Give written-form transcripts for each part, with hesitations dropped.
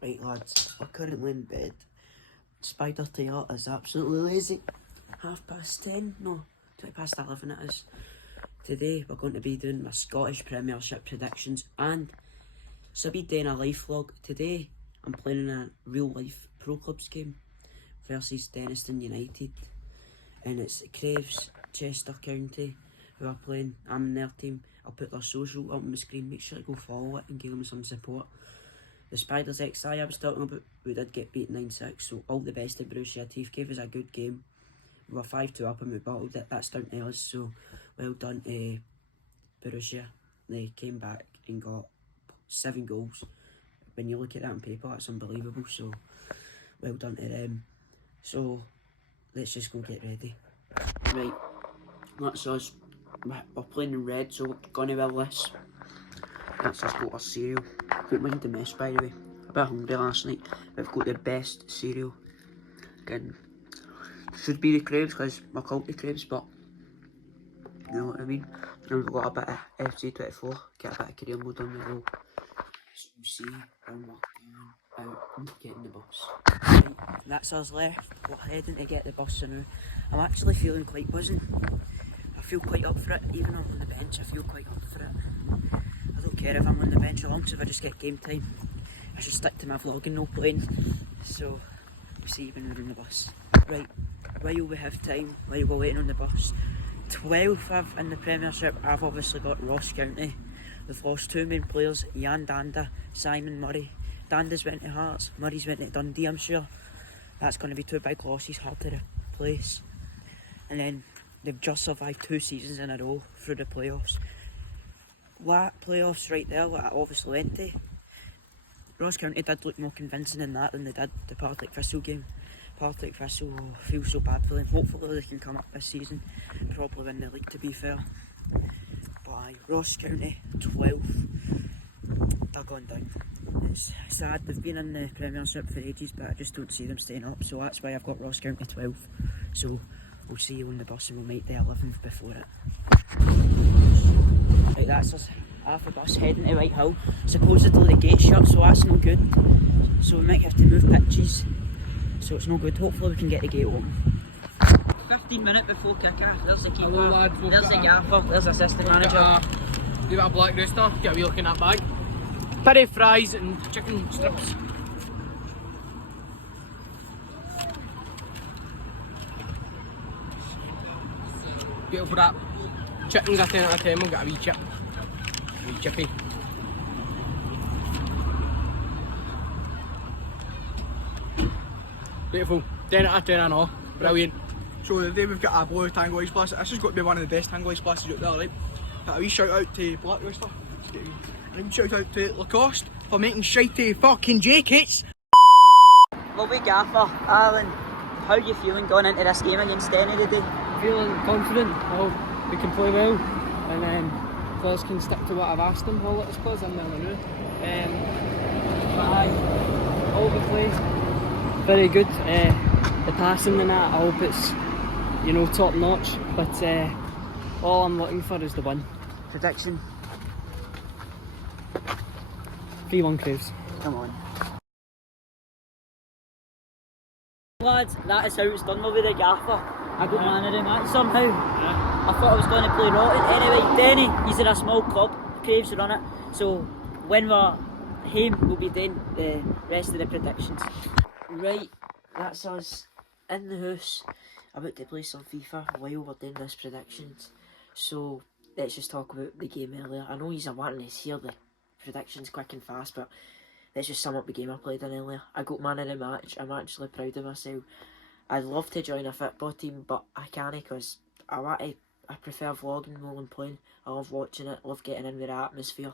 Right lads, we're currently in bed. Spider Taylor is absolutely lazy. 10:30, no, 11 it is. Today we're going to be doing my Scottish Premiership predictions and it's a wee day in a life vlog. Today I'm playing in a real life pro clubs game versus Denniston United, and it's Craves, Chester County who are playing. I'm in their team. I'll put their social up on the screen, make sure to go follow it and give them some support. The Spiders XI I was talking about, we did get beat 9-6, so all the best to Borussia. Teeth gave us a good game. We were 5-2 up and we battled it. That's down to us, so well done to Borussia. They came back and got 7 goals. When you look at that on paper, that's unbelievable, so well done to them. So let's just go get ready. Right, that's us. We're playing in red, so we're gonna wear this. That's us got our cereal. Don't mind the mess, by the way. A bit hungry last night. We've got the best cereal. Again, should be the Crabs because we're called the Crabs, but you know what I mean. And we've got a bit of FC24. Get a bit of career mode on the roll. So we'll see when we're going out and getting the bus. Right, that's us left. We're heading to get the bus now. I'm actually feeling quite buzzing. I feel quite up for it. Even though I'm on the bench, I feel quite up for it. I don't care if I'm on the bench as long as I just get game time. I should stick to my vlogging, no playing. So we'll see when we're on the bus. Right, while we have time, while we're waiting on the bus, 12th in the Premiership, I've obviously got Ross County. We've lost 2 main players, Jan Danda, Simon Murray. Danda's went to Hearts, Murray's went to Dundee, I'm sure. That's going to be 2 big losses, hard to replace. And then they've just survived 2 seasons in a row through the playoffs. That playoffs right there, that I obviously went to, Ross County did look more convincing in that than they did the Partick Thistle game. Partick Thistle, I feel so bad for them. Hopefully they can come up this season, probably win the league to be fair. But aye, Ross County 12th, they're going down. It's sad, they've been in the Premiership for ages, but I just don't see them staying up, so that's why I've got Ross County 12th. So we'll see you on the bus and we'll make the 11th before it. Right, that's us, half a bus heading to Whitehill. Supposedly the gate's shut, so that's no good. So we might have to move pitches, so it's no good. Hopefully we can get the gate open. 15 minutes before kicker, there's the keeper, lad, there's the gaffer, there's the assistant manager. Give it a black rooster, get a wee look in that bag. Peri fries and chicken strips. Beautiful that. Chicken's a 10 out of 10, we'll get a wee chip. A wee chippy. Beautiful. 10 out of 10 and all. Brilliant. So today we've got a blue Tango Ice Blast. This has got to be one of the best Tango Ice Blasts out there, right? Got a wee shout out to Black Rooster. And a wee shout out to Lacoste for making shitey fucking jackets. Lovely gaffer, Alan, how are you feeling going into this game against Denny today? Feeling confident. Oh, we can play well, and then players can stick to what I've asked them. All let's players in there now. But aye, all the play very good. The passing and that, I hope it's top notch. But all I'm looking for is the win. Prediction? 3-1 Craves. Come on. Lads, that is how it's done with the gaffer. I got man of the match somehow. Yeah. I thought I was going to play rotten. Anyway, Denny, he's in a small club, Craves run it. So when we're home, we'll be doing the rest of the predictions. Right, that's us in the house, about to play some FIFA while we're doing this predictions. So let's just talk about the game earlier. I know you're wanting to hear the predictions quick and fast, but let's just sum up the game I played in earlier. I got man of the match. I'm actually proud of myself. I'd love to join a football team, but I can't because I prefer vlogging more than playing. I love watching it, love getting in with the atmosphere.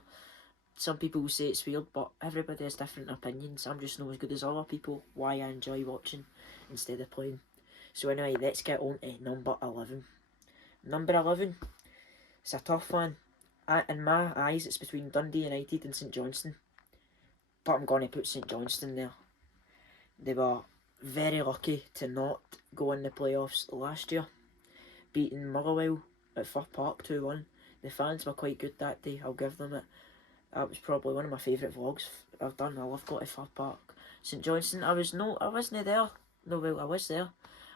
Some people will say it's weird, but everybody has different opinions. I'm just not as good as other people. Why I enjoy watching instead of playing. So anyway, let's get on to number 11. Number 11, it's a tough one. In my eyes, it's between Dundee United and St Johnstone. But I'm going to put St Johnstone there. They were very lucky to not go in the playoffs last year, beating Motherwell at Fir Park 2-1. The fans were quite good that day, I'll give them it. That was probably one of my favourite vlogs I've done. I love going to Fir Park. St Johnstone, I wasn't there. No, well, I was there.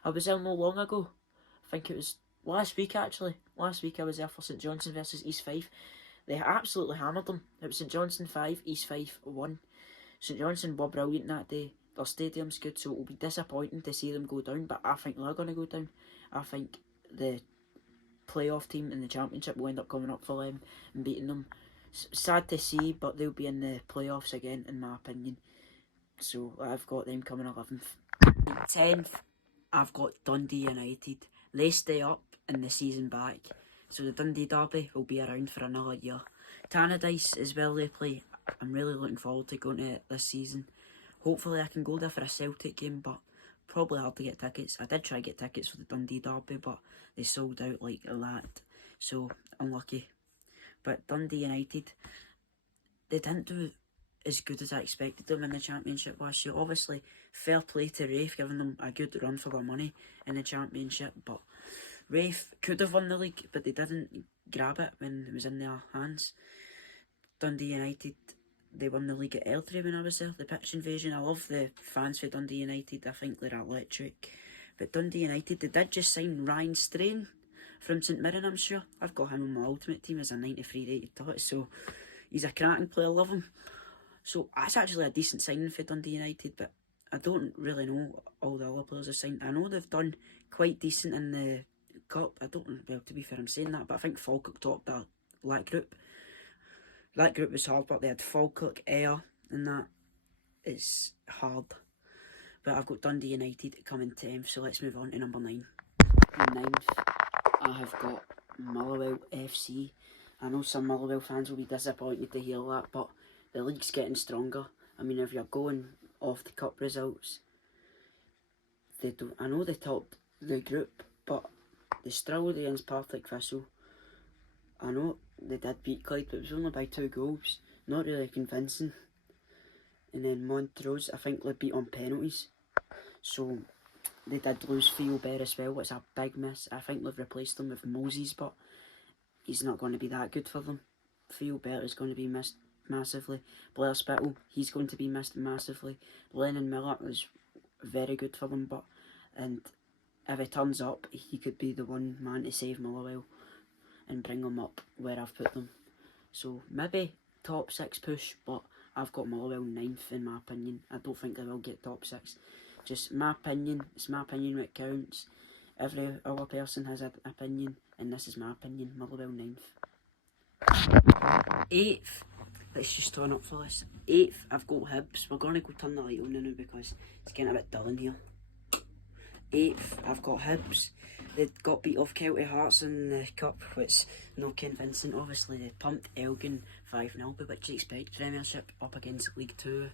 I was there no long ago. I think it was last week actually. Last week I was there for St Johnstone versus East Fife. They absolutely hammered them. It was St Johnstone 5, East Fife 1. St Johnstone were brilliant that day. Their stadium's good, so it will be disappointing to see them go down, but I think they're going to go down. I think the playoff team in the Championship will end up coming up for them and beating them. Sad to see, but they'll be in the playoffs again, in my opinion. So I've got them coming 11th. 10th, I've got Dundee United. They stay up in the season back, so the Dundee Derby will be around for another year. Tannadice is where they play. I'm really looking forward to going to it this season. Hopefully I can go there for a Celtic game, but probably hard to get tickets. I did try to get tickets for the Dundee Derby, but they sold out like that, so unlucky. But Dundee United, they didn't do as good as I expected them in the Championship last year. Obviously, fair play to Rafe, giving them a good run for their money in the Championship, but Rafe could have won the league, but they didn't grab it when it was in their hands. Dundee United, they won the league at Airdrie when I was there. The pitch invasion, I love the fans for Dundee United. I think they're electric. But Dundee United, they did just sign Ryan Strain from St Mirren, I'm sure. I've got him on my ultimate team as a 93 rated touch, so he's a cracking player, love him. So that's actually a decent signing for Dundee United, but I don't really know all the other players have signed. I know they've done quite decent in the Cup. I don't know, well, to be fair, I'm saying that, but I think Falkirk topped that group. That group was hard, but they had Falkirk, Ayr, and that is hard. But I've got Dundee United coming 10th, so let's move on to number 9. 9th, I have got Motherwell FC. I know some Motherwell fans will be disappointed to hear that, but the league's getting stronger. I mean, if you're going off the cup results, I know they topped the group, but they struggled against Partick Thistle. I know they did beat Clyde, but it was only by 2 goals. Not really convincing. And then Montrose, I think they beat on penalties. So they did lose Theo Bear as well. It's a big miss. I think they've replaced him with Moses, but he's not going to be that good for them. Theo Bear is going to be missed massively. Blair Spittle, he's going to be missed massively. Lennon Miller is very good for them, and if he turns up, he could be the one man to save Motherwell and bring them up where I've put them. So maybe top 6 push, but I've got Motherwell 9th in my opinion. I don't think they will get top 6. Just my opinion. It's my opinion what counts. Every other person has an opinion, and this is my opinion. Motherwell 9th. 8th. Let's just turn up for this. 8th, I've got Hibs. We're going to go turn the light on now because it's getting a bit dull in here. 8th, I've got Hibs. They got beat off Celtic Hearts in the Cup, which not convincing. Obviously, they pumped Elgin 5-0, but what do you expect? Premiership up against League 2.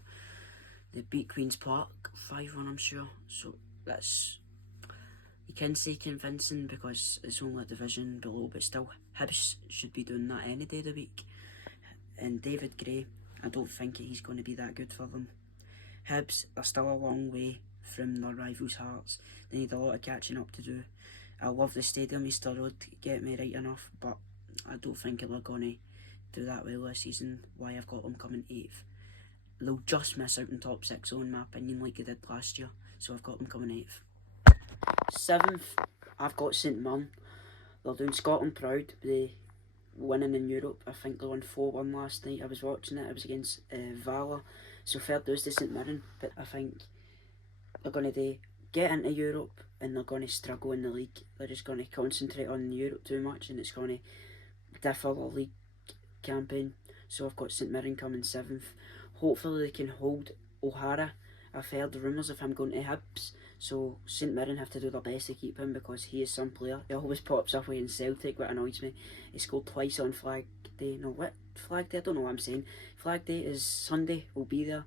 They beat Queen's Park 5-1, I'm sure. So that's, you can say convincing because it's only a division below, but still, Hibs should be doing that any day of the week. And David Gray, I don't think he's going to be that good for them. Hibs are still a long way from their rivals' Hearts. They need a lot of catching up to do. I love the stadium, Easter Road, get me right enough, but I don't think they're going to do that well this season. Why I've got them coming 8th. They'll just miss out in top 6, so in my opinion, like they did last year. So I've got them coming 8th. 7th, I've got St Mirren. They're doing Scotland proud. They winning in Europe. I think they won 4-1 last night. I was watching it. It was against Valor. So fair dues to St Mirren. But I think they're going to get into Europe and they're going to struggle in the league. They're just going to concentrate on Europe too much and it's going to differ the league campaign. So I've got St Mirren coming 7th. Hopefully they can hold O'Hara. I've heard rumours of him going to Hibs, so St Mirren have to do their best to keep him because he is some player. He always pops up in Celtic, what annoys me. He scored twice on Flag Day. No, what? Flag Day? I don't know what I'm saying. Flag Day is Sunday, we'll be there,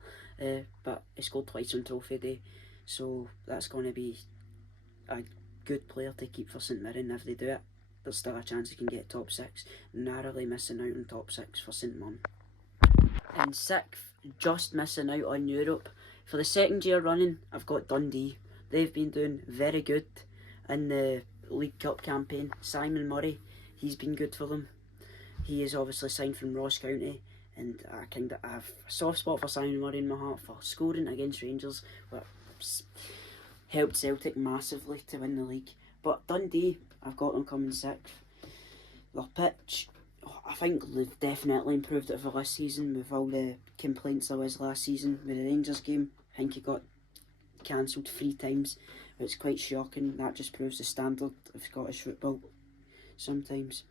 but he scored twice on Trophy Day, so that's going to be a good player to keep for St Mirren. If they do it, there's still a chance they can get top 6. Narrowly missing out on top 6 for St Mirren. In 6th, just missing out on Europe. For the 2nd year running, I've got Dundee. They've been doing very good in the League Cup campaign. Simon Murray, he's been good for them. He is obviously signed from Ross County and I kind of have a soft spot for Simon Murray in my heart for scoring against Rangers, which helped Celtic massively to win the league. But Dundee, I've got them coming 6th. Their pitch, I think they've definitely improved it for this season with all the complaints there was last season with the Rangers game. I think it got cancelled 3 times. It's quite shocking. That just proves the standard of Scottish football sometimes.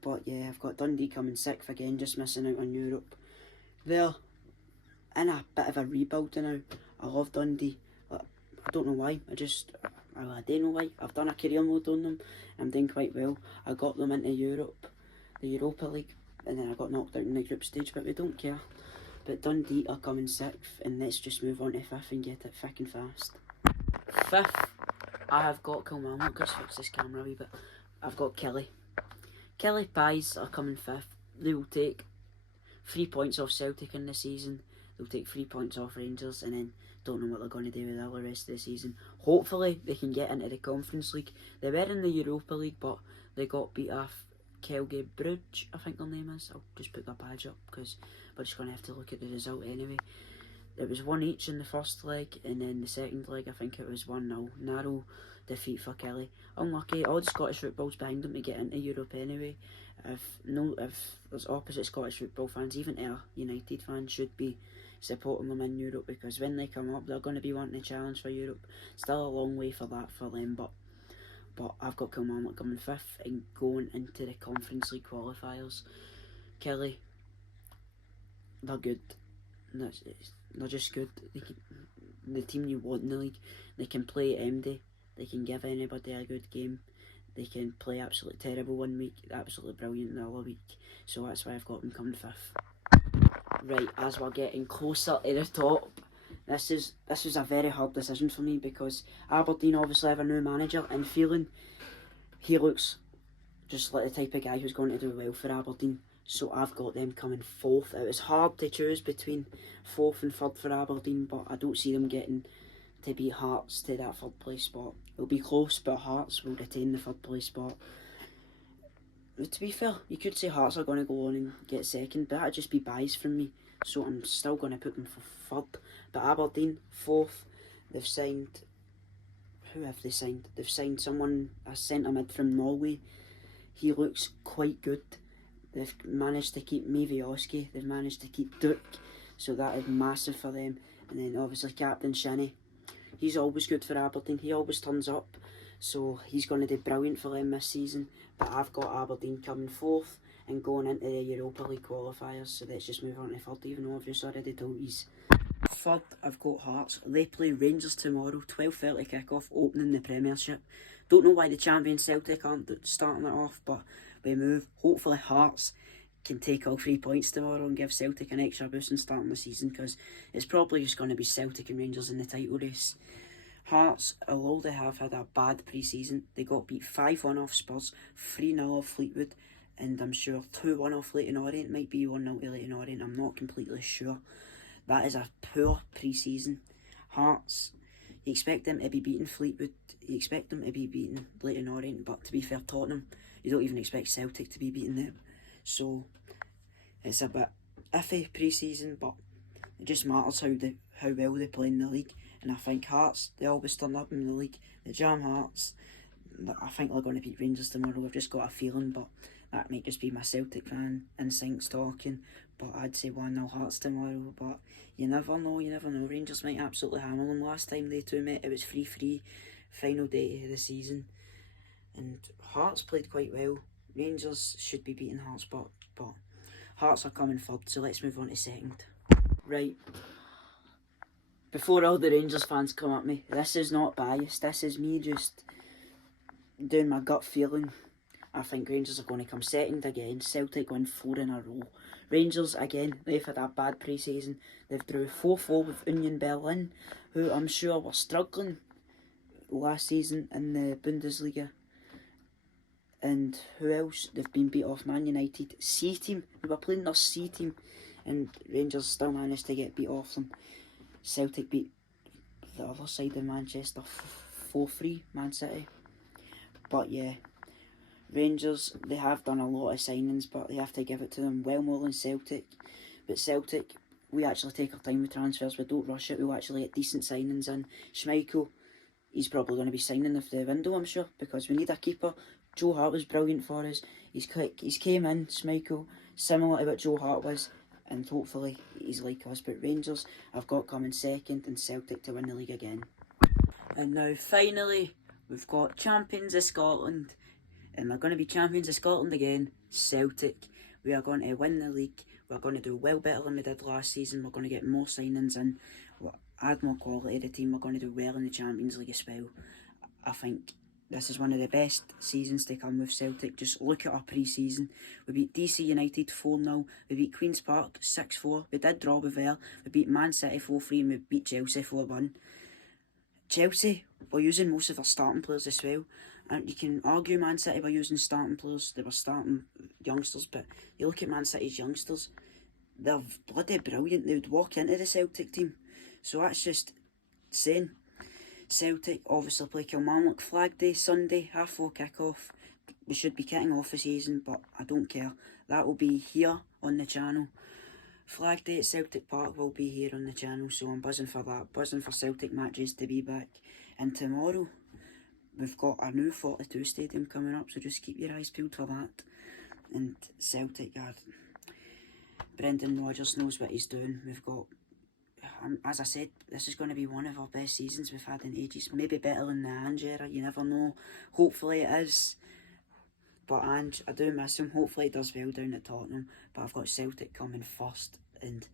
But yeah, I've got Dundee coming 6th again, just missing out on Europe. They're in a bit of a rebuild now. I love Dundee. I don't know why. I don't know why. I've done a career mode on them. I'm doing quite well. I got them into Europe, the Europa League, and then I got knocked out in the group stage, but we don't care. But Dundee are coming 6th, and let's just move on to 5th and get it thick and fast. 5th, I have got Kilmarnock. Let's fix this camera a wee bit. I've got Kelly. Kelly Pies are coming 5th. They will take 3 points off Celtic in the season. They'll take 3 points off Rangers, and then don't know what they're going to do with all the rest of the season. Hopefully they can get into the Conference League. They were in the Europa League, but they got beat off Kelge Bruges, I think their name is. I'll just put their badge up because we're just going to have to look at the result anyway. It was 1 each in the first leg, and then the second leg I think it was 1-0. Narrow defeat for Kelly. Unlucky. All the Scottish football's behind them to get into Europe anyway. If there's opposite Scottish football fans, even our United fans should be supporting them in Europe, because when they come up they're going to be wanting a challenge for Europe. Still a long way for that for them, but I've got Kilmarnock coming 5th and going into the Conference League qualifiers. Kelly, they're good. They're just good. The team you want in the league. They can play MD. They can give anybody a good game. They can play absolutely terrible one week, absolutely brilliant the other week. So that's why I've got them coming 5th. Right, as we're getting closer to the top, this was a very hard decision for me, because Aberdeen obviously have a new manager, and feeling he looks just like the type of guy who's going to do well for Aberdeen. So I've got them coming 4th. It was hard to choose between 4th and 3rd for Aberdeen, but I don't see them getting to beat Hearts to that 3rd place spot. It'll be close, but Hearts will retain the 3rd place spot. To be fair, you could say Hearts are going to go on and get 2nd, but that'd just be bias from me. So I'm still going to put them for 3rd. But Aberdeen, 4th. They've signed... Who have they signed? They've signed someone, a centre mid from Norway. He looks quite good. They've managed to keep Mavioski. They've managed to keep Duke. So that is massive for them. And then obviously Captain Shinnie. He's always good for Aberdeen. He always turns up. So he's going to do brilliant for them this season. But I've got Aberdeen coming 4th and going into the Europa League qualifiers. So let's just move on to 3rd, even though I've just already told you. 3rd, I've got Hearts. They play Rangers tomorrow, 12:30 kick-off, opening the Premiership. Don't know why the champion Celtic aren't starting it off, but we move. Hopefully Hearts can take all 3 points tomorrow and give Celtic an extra boost in starting the season, because it's probably just going to be Celtic and Rangers in the title race. Hearts, although they have had a bad pre-season, they got beat 5-1 off Spurs, 3-0 off Fleetwood, and I'm sure 2-1 off Leyton Orient, might be 1-0 to Leyton Orient, I'm not completely sure. That is a poor pre-season. Hearts, you expect them to be beating Fleetwood, you expect them to be beating Leyton Orient, but to be fair, Tottenham, you don't even expect Celtic to be beating them. So it's a bit iffy pre-season, but it just matters how well they play in the league. And I think Hearts, they always turn up in the league. The Jam Hearts, I think they're going to beat Rangers tomorrow. I've just got a feeling, but that might just be my Celtic fan instincts talking. But I'd say 1-0 Hearts tomorrow. But you never know, Rangers might absolutely hammer them. Last time they two met, it was 3-3, final day of the season. And Hearts played quite well. Rangers should be beating Hearts, but Hearts are coming 3rd, so let's move on to 2nd. Right. Before all the Rangers fans come at me, this is not biased, this is me just doing my gut feeling. I think Rangers are going to come 2nd again. Celtic win 4 in a row. Rangers, again, they've had a bad pre-season. They've drew 4-4 with Union Berlin, who I'm sure were struggling last season in the Bundesliga. And who else? They've been beat off Man United. C team, they were playing their C team, and Rangers still managed to get beat off them. Celtic beat the other side of Manchester 4-3, Man City. But yeah, Rangers, they have done a lot of signings, but they have to give it to them well more than Celtic. But Celtic, we actually take our time with transfers, we don't rush it, we'll actually get decent signings in. Schmeichel, he's probably going to be signing of the window, I'm sure, because we need a keeper. Joe Hart was brilliant for us. He's came in, Schmeichel, similar to what Joe Hart was, and hopefully he's like us. But Rangers, I've got coming second, and Celtic to win the league again. And now finally, we've got champions of Scotland, and they're going to be champions of Scotland again, Celtic. We are going to win the league. We're going to do well better than we did last season. We're going to get more signings in, we'll add more quality to the team. We're going to do well in the Champions League as well. I think this is one of the best seasons to come with Celtic. Just look at our pre-season. We beat DC United 4-0. We beat Queen's Park 6-4. We did draw with Vale. We beat Man City 4-3 and we beat Chelsea 4-1. Chelsea were using most of their starting players as well. And you can argue Man City were using starting players. They were starting youngsters. But you look at Man City's youngsters. They're bloody brilliant. They would walk into the Celtic team. So that's just saying. Celtic obviously play Kilmarnock Flag Day Sunday, 4:30 kick-off. We should be kicking off the season, but I don't care. That will be here on the channel. Flag Day at Celtic Park will be here on the channel, so I'm buzzing for that. Buzzing for Celtic matches to be back. And tomorrow, we've got a new 42 stadium coming up, so just keep your eyes peeled for that. And Celtic, Brendan Rodgers knows what he's doing. We've got, as I said, this is going to be one of our best seasons we've had in ages. Maybe better than the Ange era, you never know. Hopefully it is. But Ange, I do miss him. Hopefully he does well down at Tottenham. But I've got Celtic coming first, and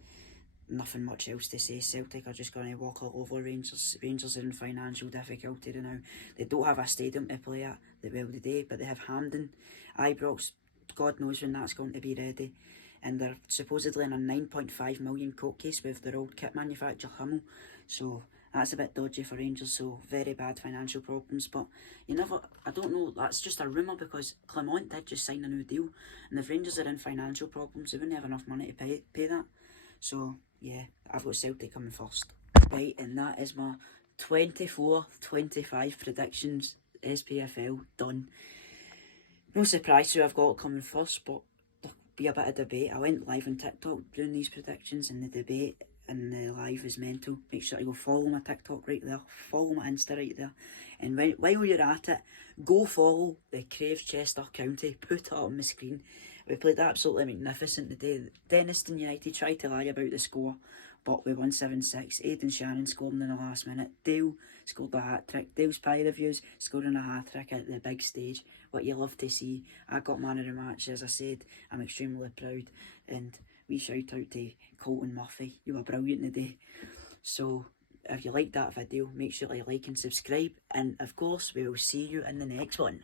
nothing much else to say. Celtic are just going to walk all over Rangers. Rangers are in financial difficulty now. They don't have a stadium to play at the well today, but they have Hampden, Ibrox. God knows when that's going to be ready. And they're supposedly in a 9.5 million court case with their old kit manufacturer Hummel. So that's a bit dodgy for Rangers, so very bad financial problems. But I don't know, that's just a rumour because Clement did just sign a new deal. And if Rangers are in financial problems, they wouldn't have enough money to pay that. So yeah, I've got Celtic coming first. Right, and that is my 24-25 predictions, SPFL, done. No surprise who I've got coming first, but be a bit of debate. I went live on TikTok doing these predictions, and the debate and the live is mental. Make sure to go follow my TikTok right there, follow my Insta right there, and while you're at it, go follow the Craves Chester County, put it up on the screen. We played absolutely magnificent today. Denniston United tried to lie about the score, but we won 7-6. Aidan Shannon scored in the last minute. Dale scored a hat-trick. Dale's Pie Reviews scoring a hat-trick at the big stage. What you love to see. I got man of the match, as I said. I'm extremely proud. And we shout out to Colton Murphy. You were brilliant today. So, if you liked that video, make sure to like and subscribe. And, of course, we will see you in the next one.